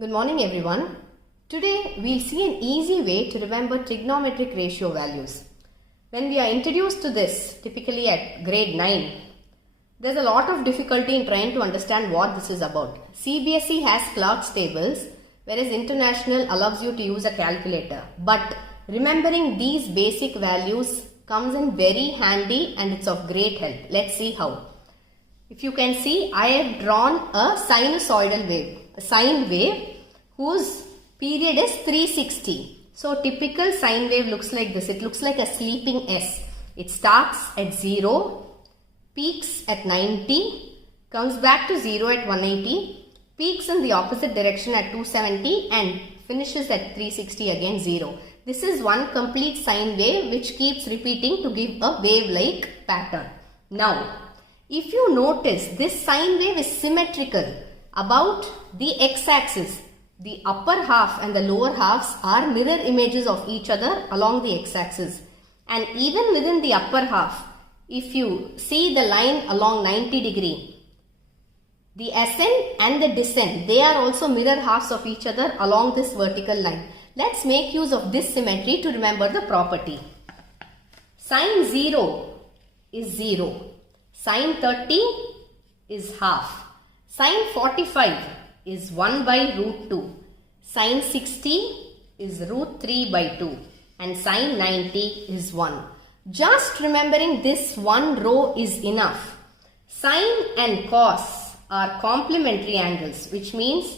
Good morning everyone. Today we'll see an easy way to remember trigonometric ratio values. When we are introduced to this, typically at grade 9, there's a lot of difficulty in trying to understand what this is about. CBSE has clerks tables, whereas International allows you to use a calculator. But remembering these basic values comes in very handy and it's of great help. Let's see how. If you can see, I have drawn a sinusoidal wave, a sine wave whose period is 360. So typical sine wave looks like this. It looks like a sleeping S. It starts at 0, peaks at 90, comes back to 0 at 180, peaks in the opposite direction at 270 and finishes at 360 again 0. This is one complete sine wave which keeps repeating to give a wave-like pattern. Now, if you notice, this sine wave is symmetrical about the x-axis. The upper half and the lower halves are mirror images of each other along the x-axis. And even within the upper half, if you see the line along 90 degree, the ascent and the descent, they are also mirror halves of each other along this vertical line. Let's make use of this symmetry to remember the property. Sine 0 is 0. Sine 30 is half. Sine 45 is 1 by root 2. Sine 60 is root 3 by 2. And sine 90 is 1. Just remembering this one row is enough. Sine and cos are complementary angles, which means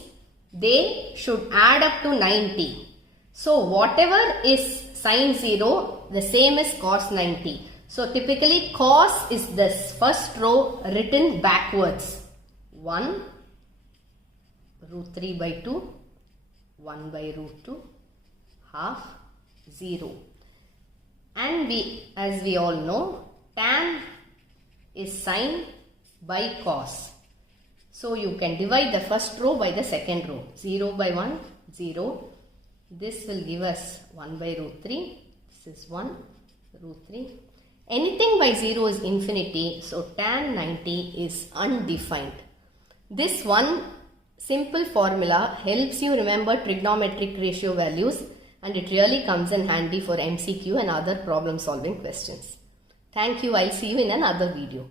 they should add up to 90. So whatever is sine 0, the same is cos 90. So typically cos is this first row written backwards. 1 root 3 by 2, 1 by root 2, half 0. And as we all know, tan is sine by cos. So you can divide the first row by the second row. 0 by 1, 0. This will give us 1 by root 3. This is 1 root 3. Anything by 0 is infinity, so tan 90 is undefined. This one simple formula helps you remember trigonometric ratio values and it really comes in handy for MCQ and other problem solving questions. Thank you. I'll see you in another video.